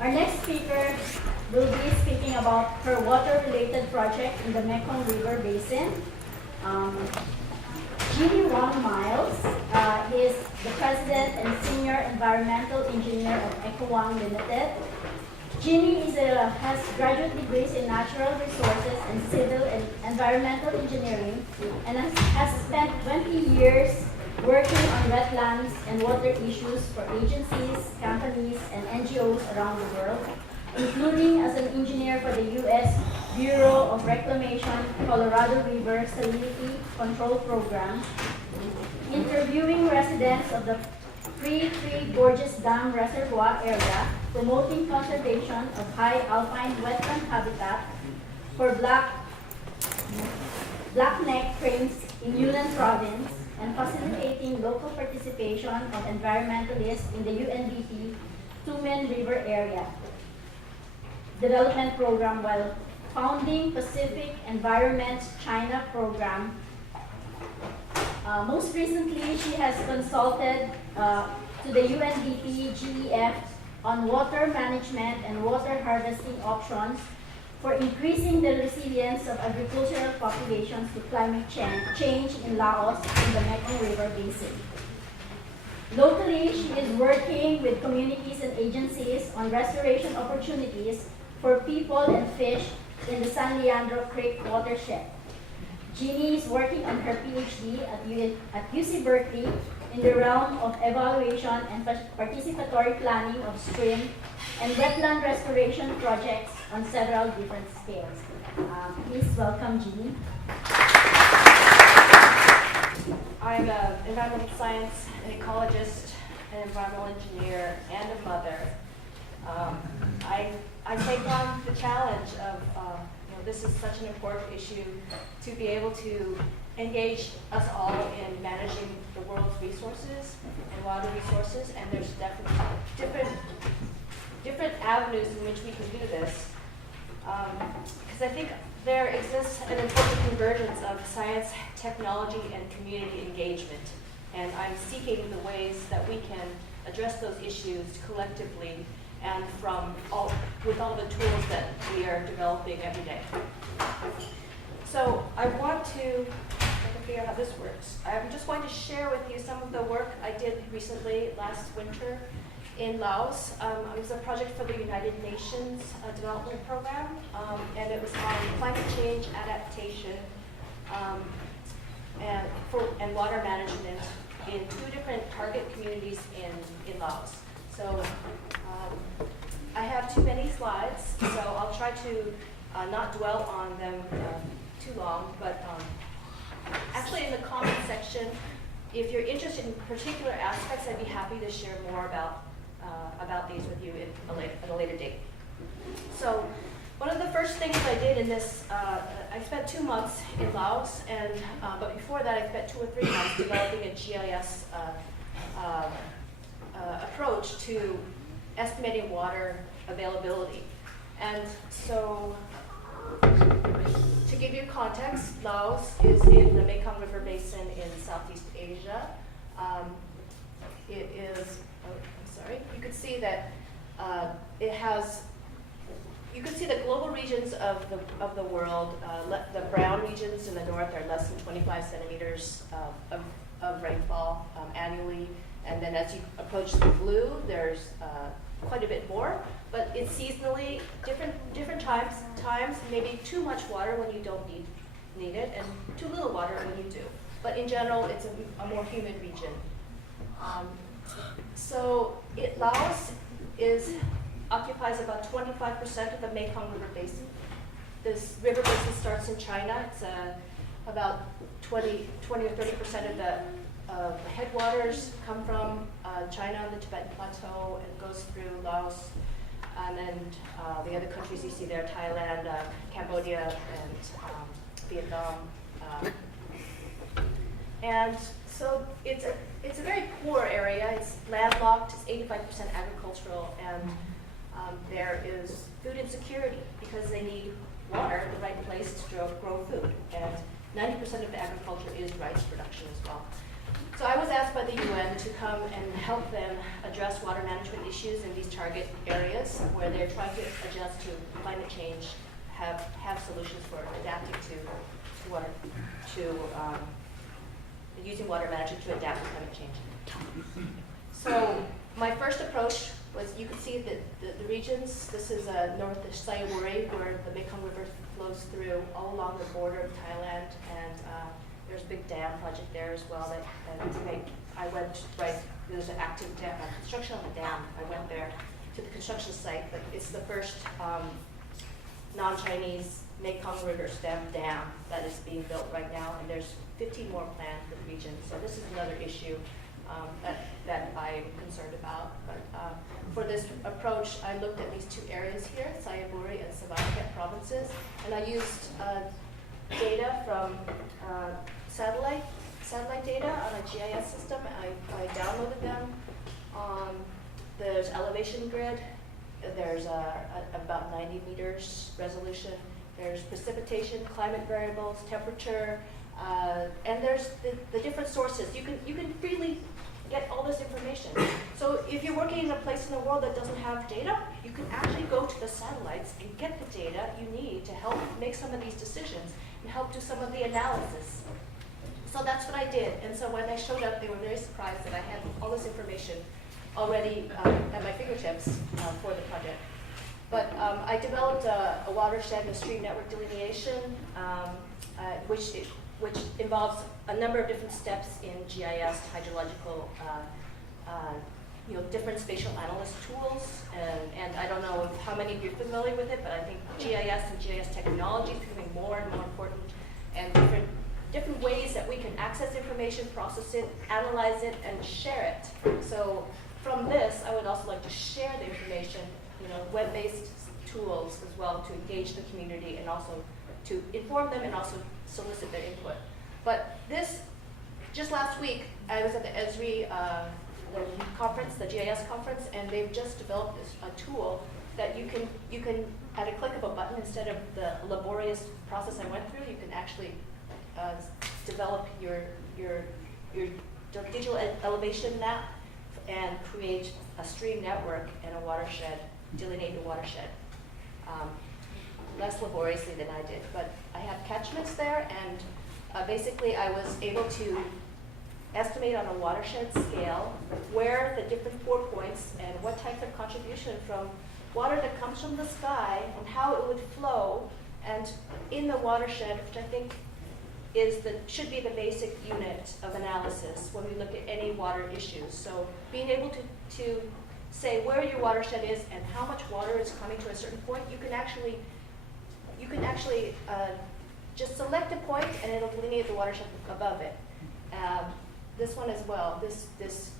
Our next speaker will be speaking about her water-related project in the Mekong River Basin. JeannyWang Miles is the president and senior environmental engineer of EcoWang Limited. Jeannie has graduate degrees in natural resources and civil and environmental engineering and has spent 20 years working on wetlands and water issues for agencies, companies, and NGOs around the world, including as an engineer for the U.S. Bureau of Reclamation Colorado River Salinity Control Program, interviewing residents of the Three Gorges Dam Reservoir area, promoting conservation of high alpine wetland habitat for blackneck cranes in Yunnan province, and facilitating local participation of environmentalists in the UNDP Tumen River area development program while founding Pacific Environment China program. Most recently, she has consulted to the UNDP GEF on water management and water harvesting options for increasing the resilience of agricultural populations to climate change in Laos in the Mekong River Basin. Locally, she is working with communities and agencies on restoration opportunities for people and fish in the San Leandro Creek watershed. Jeannie is working on her PhD at UC Berkeley in the realm of evaluation and participatory planning of stream and wetland restoration projects on several different scales. Please welcome Jeannie. I'm an environmental science, an ecologist, an environmental engineer, and a mother. I take on the challenge of, this is such an important issue to be able to engage us all in managing the world's resources and water resources, and there's definitely different avenues in which we can do this. Because I think there exists an important convergence of science, technology, and community engagement. And I'm seeking the ways that we can address those issues collectively and with all the tools that we are developing every day. So I want to figure out how this works. I'm just going to share with you some of the work I did recently last winter in Laos. It was a project for the United Nations Development Program, and it was on climate change adaptation and water management in 2 different target communities in Laos. So I have too many slides, so I'll try to not dwell on them too long, but actually in the comment section, if you're interested in particular aspects, I'd be happy to share more about these with you at a later date. So one of the first things I did in this, I spent 2 months in Laos, but before that I spent 2 or 3 months developing a GIS approach to estimating water availability. And so, to give you context, Laos is in the Mekong River Basin in Southeast Asia. It is, you can see that it has, you can see the global regions of the world. The brown regions in the north are less than 25 centimeters of rainfall annually. And then as you approach the blue, there's quite a bit more, but it's seasonally different times, maybe too much water when you don't need it, and too little water when you do. But in general, it's a more humid region. Laos occupies about 25% of the Mekong River Basin. This river basin starts in China. It's about 20 or 30% of the headwaters come from China on the Tibetan Plateau and goes through Laos, and then the other countries you see there, Thailand, Cambodia, and Vietnam. And so it's a very poor area. It's landlocked. It's 85% agricultural, and there is food insecurity because they need water in the right place to grow food. And 90% of the agriculture is rice production as well. So I was asked by the UN to come and help them address water management issues in these target areas where they're trying to adjust to climate change, have solutions for adapting to water, using water management to adapt to climate change. So my first approach was, you can see that the regions, this is north of Sayaburi, where the Mekong River flows through all along the border of Thailand, and there's a big dam project there as well. I went right, there's an active dam, construction on the dam. I went there to the construction site, but it's the first non-Chinese Mekong River stem dam that is being built right now, and there's 15 more planned for the region. So this is another issue that I'm concerned about. But for this approach, I looked at these two areas here, Sayaburi and Savarkand provinces, and I used data from satellite data on a GIS system. I downloaded them. There's elevation grid. There's about 90 meters resolution. There's precipitation, climate variables, temperature, and there's the different sources. You can freely get all this information. So if you're working in a place in the world that doesn't have data, you can actually go to the satellites and get the data you need to help make some of these decisions and help do some of the analysis. So that's what I did. And so when I showed up, they were very surprised that I had all this information already at my fingertips for the project. But I developed a watershed and stream network delineation, which involves a number of different steps in GIS, hydrological, different spatial analyst tools. And I don't know how many of you are familiar with it, but I think GIS and GIS technology is becoming more and more important, and different ways that we can access information, process it, analyze it, and share it. So from this, I would also like to share the information, web-based tools as well, to engage the community and also to inform them and also solicit their input. But this, just last week, I was at the ESRI the conference, the GIS conference, and they've just developed a tool that you can, at a click of a button, instead of the laborious process I went through, you can actually develop your digital elevation map and create a stream network and a watershed, delineate the watershed. Less laboriously than I did, but I have catchments there, and basically I was able to estimate on a watershed scale where the different pour points and what types of contribution from water that comes from the sky and how it would flow, and in the watershed, which I think should be the basic unit of analysis when we look at any water issues. So being able to say where your watershed is and how much water is coming to a certain point, you can actually just select a point and it'll delineate the watershed above it. This one as well. This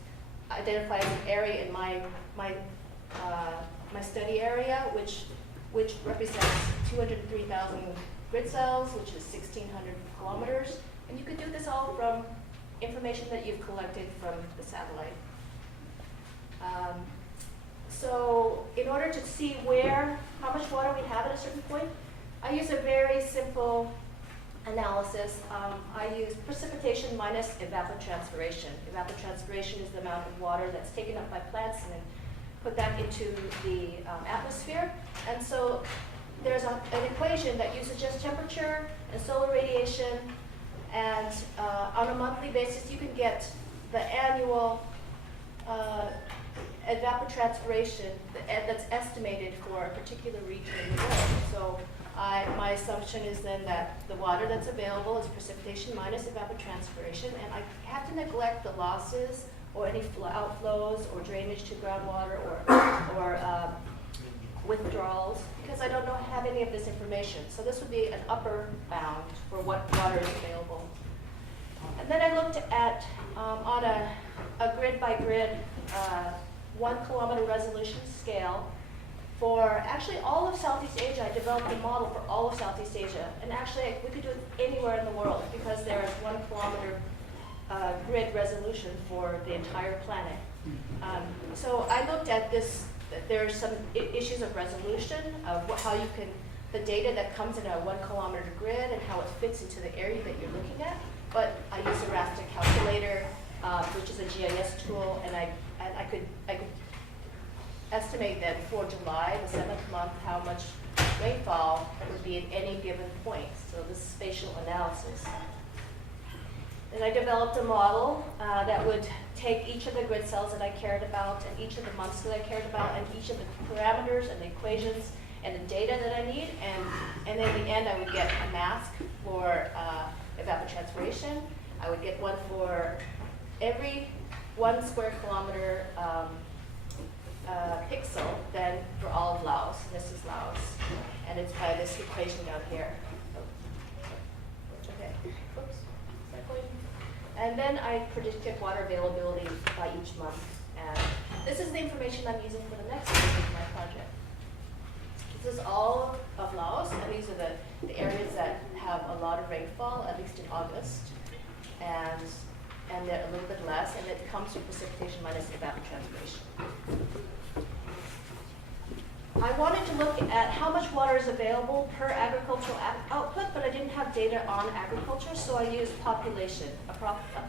identifies an area in my study area, which represents 203,000 grid cells, which is 1,600 kilometers. And you could do this all from information that you've collected from the satellite. So in order to see how much water we have at a certain point, I use a very simple analysis. I use precipitation minus evapotranspiration. Evapotranspiration is the amount of water that's taken up by plants and then put that into the atmosphere. And so there's an equation that uses just temperature and solar radiation, and on a monthly basis you can get the annual evapotranspiration that's estimated for a particular region in the world. So my assumption is then that the water that's available is precipitation minus evapotranspiration, and I have to neglect the losses or any outflows or drainage to groundwater or withdrawals, because I don't have any of this information. So this would be an upper bound for what water is available. And then I looked at, on a grid by grid, 1 kilometer resolution scale for actually all of Southeast Asia. I developed a model for all of Southeast Asia. And actually, we could do it anywhere in the world because there is 1 kilometer grid resolution for the entire planet. So I looked at this. There are some issues of resolution, of how you can, the data that comes in a 1 kilometer grid and how it fits into the area that you're looking at. But I use a raster calculator which is a GIS tool, and I could estimate that for July, the 7th month, how much rainfall would be at any given point. So this is spatial analysis. And I developed a model that would take each of the grid cells that I cared about and each of the months that I cared about and each of the parameters and the equations and the data that I need, and then in the end I would get a mask for evapotranspiration. I would get one for every 1 square kilometer pixel, then for all of Laos. And this is Laos, and it's by this equation down here. Okay, oops. And then I predicted water availability by each month. And this is the information I'm using for the next phase of my project. This is all of Laos, and these are the areas that have a lot of rainfall, at least in August, and they're a little bit less, and it comes from precipitation minus evapotranspiration. I wanted to look at how much water is available per agricultural output, but I didn't have data on agriculture, so I used population, a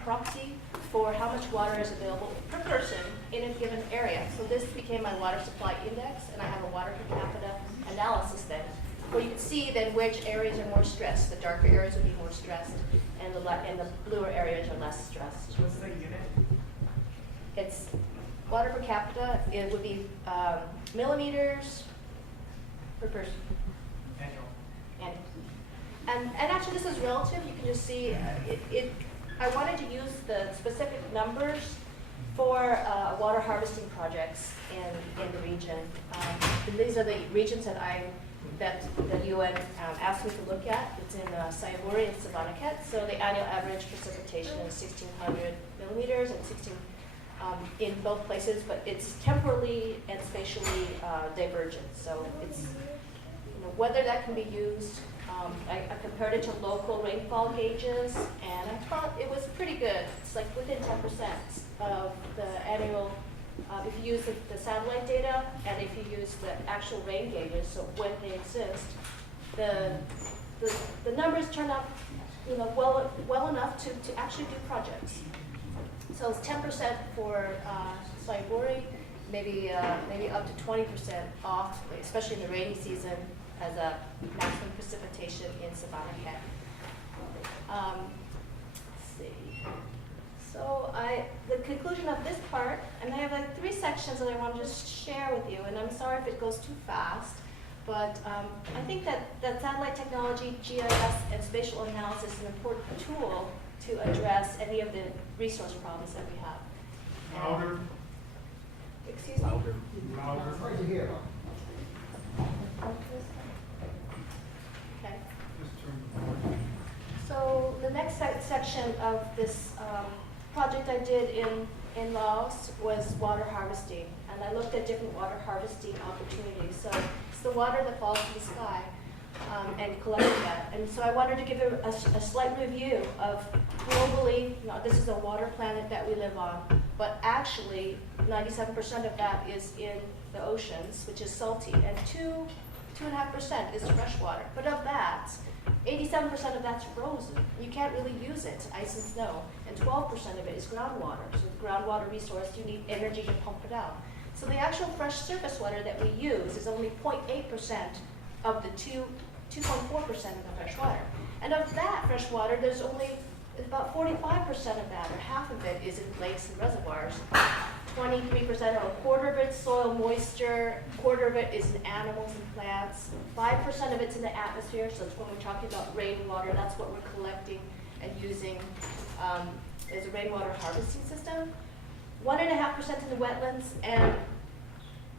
proxy for how much water is available per person in a given area. So this became my water supply index, and I have a water per capita analysis then, where you can see then which areas are more stressed. The darker areas would be more stressed, and the bluer areas are less stressed. What's the unit? It's water per capita. It would be millimeters per person. Annual. And actually, this is relative. You can just see I wanted to use the specific numbers for water harvesting projects in the region. And these are the regions that the UN asked me to look at. It's in Sayaburi and Savannakhet. So the annual average precipitation is 1,600 millimeters and 16 in both places, but it's temporally and spatially divergent. So it's whether that can be used. I compared it to local rainfall gauges, and I thought it was pretty good. It's like within 10% of the annual, if you use the satellite data, and if you use the actual rain gauges, so when they exist, the numbers turn out well enough to actually do projects. So it's 10% for Sayaburi, maybe up to 20% off, especially in the rainy season, as a maximum precipitation in Savannakhet. Let's see. So the conclusion of this part, and I have like 3 sections that I want to just share with you, and I'm sorry if it goes too fast, but I think that satellite technology, GIS, and spatial analysis is an important tool to address any of the resource problems that we have. Louder. Excuse me? Louder. Hard to hear. Okay. Just turn So the next section of this project I did in Laos was water harvesting, and I looked at different water harvesting opportunities. So it's the water that falls from the sky, and collecting that. And so I wanted to give a slight review of globally, this is a water planet that we live on, but actually 97% of that is in the oceans, which is salty, and 2.5% is fresh water. But of that, 87% of that's frozen. You can't really use it, ice and snow. And 12% of it is groundwater. So the groundwater resource, you need energy to pump it out. So the actual fresh surface water that we use is only 0.8% of the 2.4% of the fresh water. And of that fresh water, there's only about 45% of that, or half of it, is in lakes and reservoirs. 23%, or a quarter of it's soil moisture, a quarter of it is in animals and plants, 5% of it's in the atmosphere, so it's when we're talking about rainwater, that's what we're collecting and using as a rainwater harvesting system. 1.5% in the wetlands, and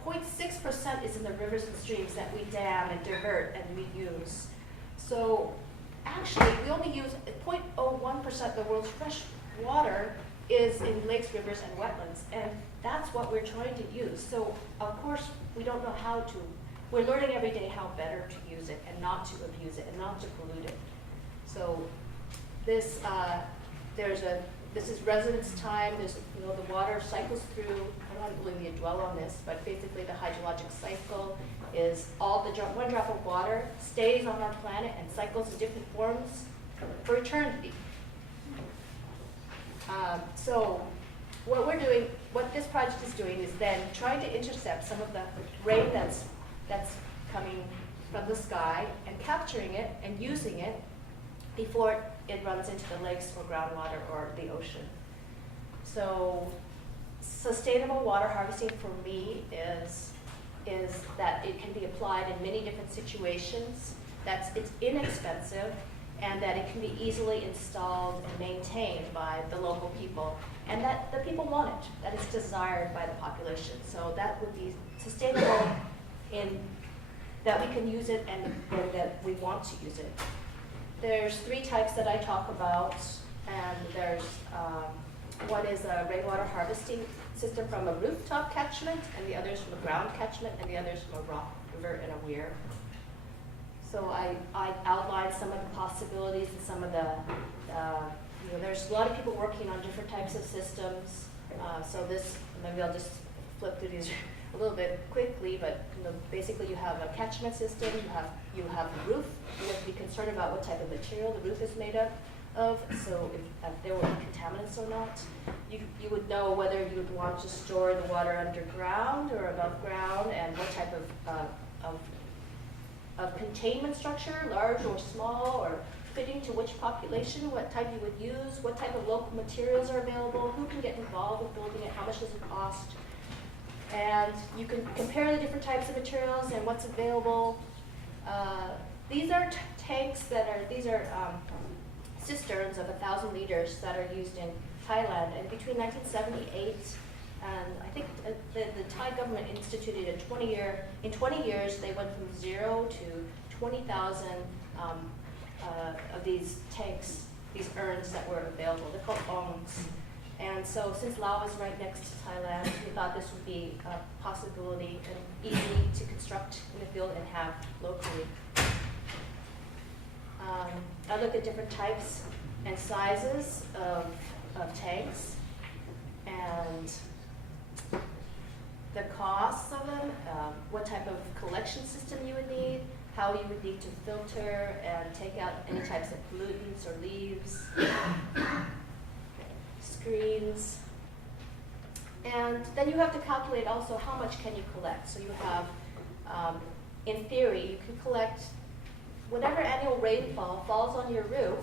0.6% is in the rivers and streams that we dam and divert and reuse. So actually, we only use 0.01% of the world's fresh water is in lakes, rivers, and wetlands, and that's what we're trying to use. So of course, we don't know how to. We're learning every day how better to use it and not to abuse it and not to pollute it. So this this is residence time. There's the water cycles through. I don't really need to dwell on this, but basically the hydrologic cycle is one drop of water stays on our planet and cycles in different forms for eternity. So what we're doing, what this project is doing is then trying to intercept some of the rain that's coming from the sky and capturing it and using it before it runs into the lakes or groundwater or the ocean. So sustainable water harvesting for me is that it can be applied in many different situations, it's inexpensive, and that it can be easily installed and maintained by the local people, and that the people want it, that it's desired by the population. So that would be sustainable in that we can use it and that we want to use it. There's 3 types that I talk about, and there's one is a rainwater harvesting system from a rooftop catchment, and the other is from a ground catchment, and the other is from a rock river and a weir. So I outlined some of the possibilities and some of the, there's a lot of people working on different types of systems. So this, maybe I'll just flip through these a little bit quickly, but basically you have a catchment system, you have the roof. You have to be concerned about what type of material the roof is made of. So if there were contaminants or not. You would know whether you would want to store the water underground or above ground, and what type of containment structure, large or small, or fitting to which population, what type you would use, what type of local materials are available, who can get involved with building it, how much does it cost. And you can compare the different types of materials and what's available. These are tanks that are, cisterns of 1,000 liters that are used in Thailand. And between 1978 and I think the Thai government instituted a 20-year, in 20 years they went from 0 to 20,000 of these tanks, these urns that were available. They're called ongs. And so since Laos is right next to Thailand, we thought this would be a possibility and easy to construct in the field and have locally. I look at different types and sizes of tanks and the costs of them, what type of collection system you would need, how you would need to filter and take out any types of pollutants or leaves, screens. And then you have to calculate also how much can you collect. So you have, in theory, you can collect whatever annual rainfall falls on your roof,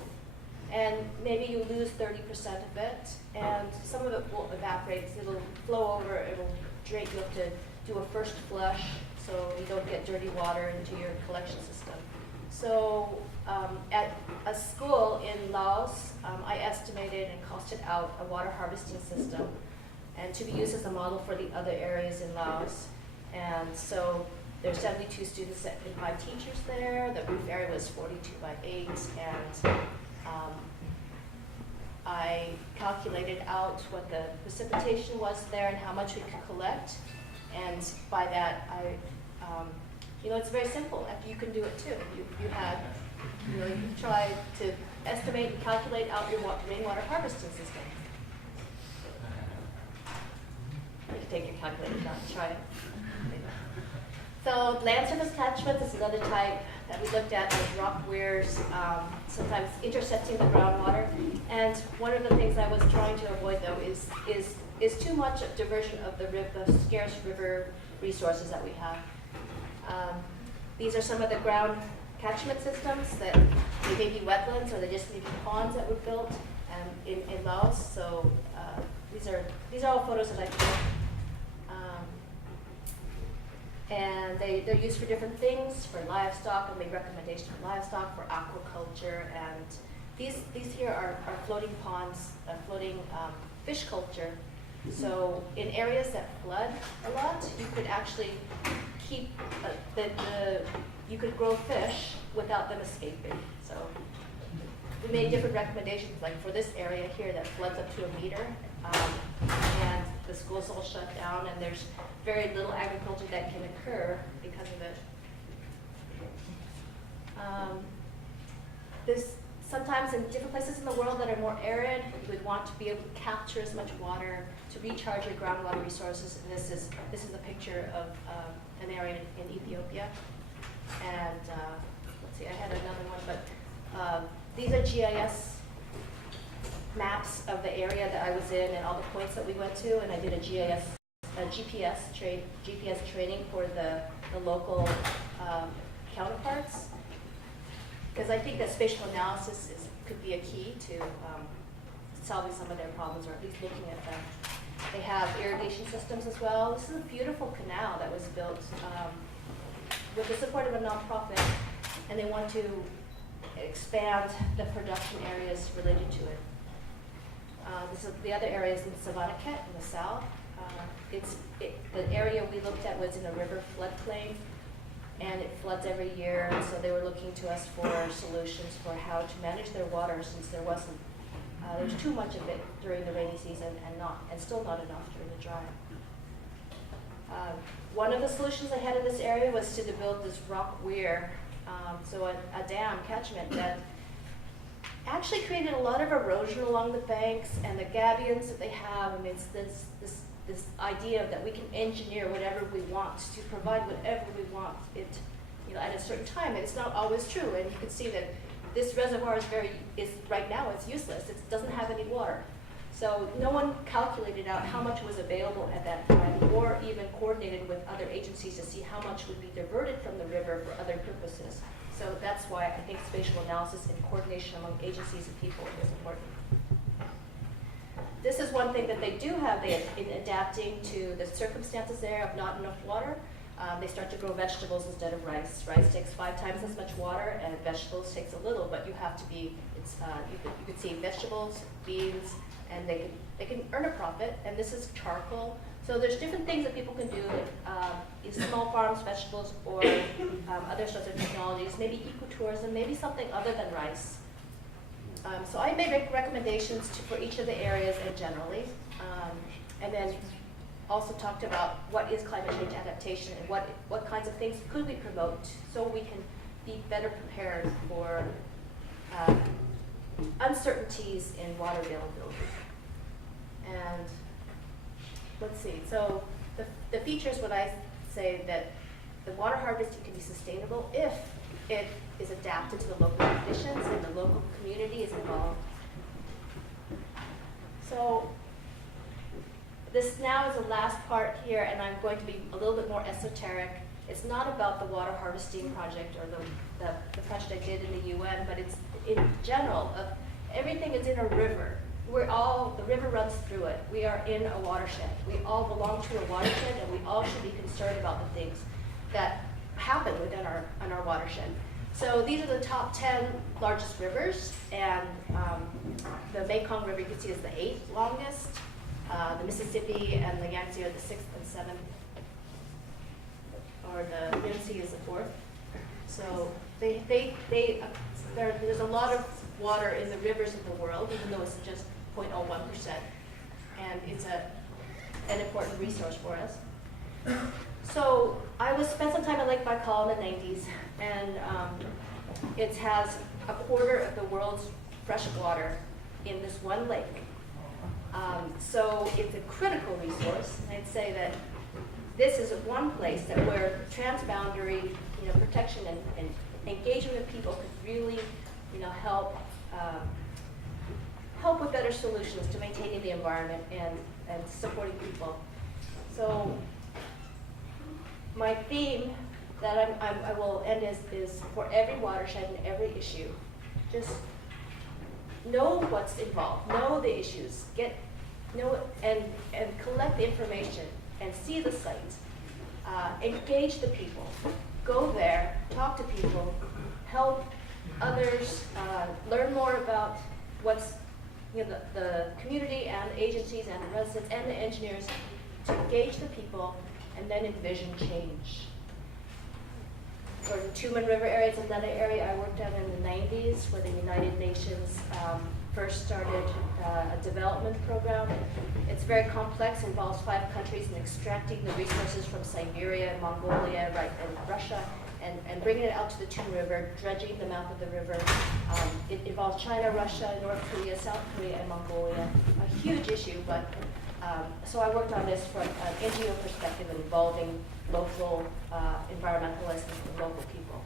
and maybe you lose 30% of it, and some of it will evaporate, it'll flow over, it'll drain, you have to do a first flush so you don't get dirty water into your collection system. So at a school in Laos, I estimated and costed out a water harvesting system, and to be used as a model for the other areas in Laos. And so there's 72 students and 5 teachers there. The roof area was 42 by 8, and I calculated out what the precipitation was there and how much we could collect. And by that, it's very simple. You can do it too. You try to estimate and calculate out your rainwater harvesting system. You can take your calculator down and try it. So land surface catchment is another type that we looked at, like rock weirs, sometimes intercepting the groundwater. And one of the things I was trying to avoid, though, is too much diversion of the scarce river resources that we have. These are some of the ground catchment systems that they may be wetlands or they just may be ponds that were built in Laos. So these are all photos that I took. And they're used for different things, for livestock, and make recommendations for livestock, for aquaculture, and these here are floating ponds, floating fish culture. So in areas that flood a lot, you could actually keep you could grow fish without them escaping. So we made different recommendations, like for this area here that floods up to 1 meter, and the school's all shut down, and there's very little agriculture that can occur because of it. Sometimes in different places in the world that are more arid, you would want to be able to capture as much water to recharge your groundwater resources. And this is a picture of an area in Ethiopia. And let's see, I had another one, but these are GIS maps of the area that I was in and all the points that we went to, and I did a GPS training for the local counterparts. Because I think that spatial analysis could be a key to solving some of their problems, or at least looking at them. They have irrigation systems as well. This is a beautiful canal that was built with the support of a nonprofit, and they want to expand the production areas related to it. The other area is in Savannakhet in the south. The area we looked at was in a river floodplain, and it floods every year, and so they were looking to us for solutions for how to manage their water, since there was too much of it during the rainy season and still not enough during the dry. One of the solutions they had in this area was to build this rock weir, so a dam catchment that actually created a lot of erosion along the banks and the gabions that they have. I mean, it's this idea that we can engineer whatever we want to provide whatever we want it, at a certain time. And it's not always true. And you can see that this reservoir is right now it's useless. It doesn't have any water. So no one calculated out how much was available at that time, or even coordinated with other agencies to see how much would be diverted from the river for other purposes. So that's why I think spatial analysis and coordination among agencies and people is important. This is one thing that they do have in adapting to the circumstances there of not enough water. They start to grow vegetables instead of rice. Rice takes 5 times as much water, and vegetables takes a little, but you have to be, you could see vegetables, beans, and they can earn a profit, and this is charcoal. So there's different things that people can do in small farms, vegetables, or other sorts of technologies, maybe ecotourism, maybe something other than rice. So I made recommendations for each of the areas and generally, and then also talked about what is climate change adaptation and what kinds of things could we promote so we can be better prepared for uncertainties in water availability. And let's see, so the features would I say that the water harvesting can be sustainable if it is adapted to the local conditions and the local community is involved. So this now is the last part here, and I'm going to be a little bit more esoteric. It's not about the water harvesting project or the project I did in the UN, but it's in general of everything is in a river. The river runs through it. We are in a watershed. We all belong to a watershed, and we all should be concerned about the things that happen within our watershed. So these are the top 10 largest rivers, and the Mekong River you can see is the 8th longest. The Mississippi and the Yangtze are the 6th and 7th, or the Yangtze is the 4th. So there's a lot of water in the rivers of the world, even though it's just 0.01%, and it's an important resource for us. So I spent some time at Lake Baikal in the 90s, and it has a quarter of the world's fresh water in this one lake. So it's a critical resource. I'd say that this is one place where transboundary, protection and engagement with people could really, help with better solutions to maintaining the environment and supporting people. So my theme that I will end is for every watershed and every issue, just know what's involved, know the issues, and collect the information and see the sites, engage the people, go there, talk to people, help others learn more about what's the community and the agencies and the residents and the engineers, to engage the people and then envision change. For the Tumen River area, it's another area I worked on in the 90s, where the United Nations first started a development program. It's very complex, involves 5 countries in extracting the resources from Siberia, Mongolia, and Russia, and bringing it out to the Tumen River, dredging the mouth of the river. It involves China, Russia, North Korea, South Korea, and Mongolia. A huge issue, but so I worked on this from an NGO perspective, involving local environmentalists and local people.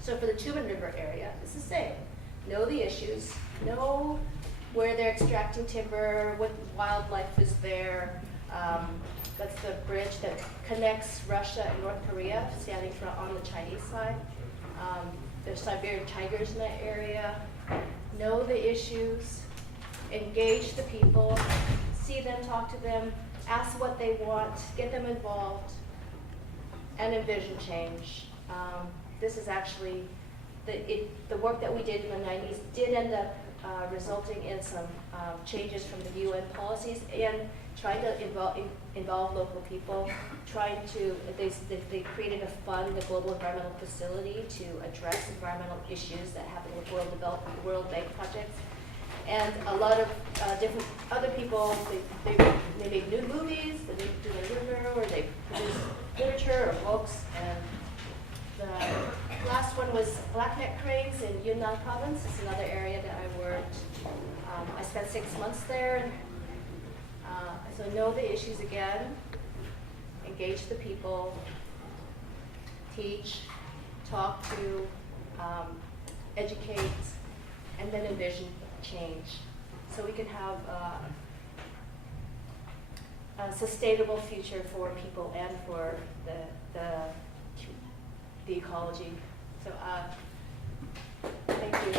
So for the Tumen River area, it's the same. Know the issues, know where they're extracting timber, what wildlife is there. That's the bridge that connects Russia and North Korea, standing on the Chinese side. There's Siberian tigers in that area. Know the issues, engage the people, see them, talk to them, ask what they want, get them involved, and envision change. This is actually, the work that we did in the 90s did end up resulting in some changes from the UN policies and trying to involve local people, they created a fund, the Global Environmental Facility, to address environmental issues that happen with World Bank projects. And a lot of different other people, they made new movies, they do the river, or they produce literature or books. And the last one was blackneck cranes in Yunnan province. It's another area that I worked. I spent 6 months there. And, so know the issues again, engage the people, teach, talk to, educate, and then envision change. So we can have a sustainable future for people and for the ecology. So thank you.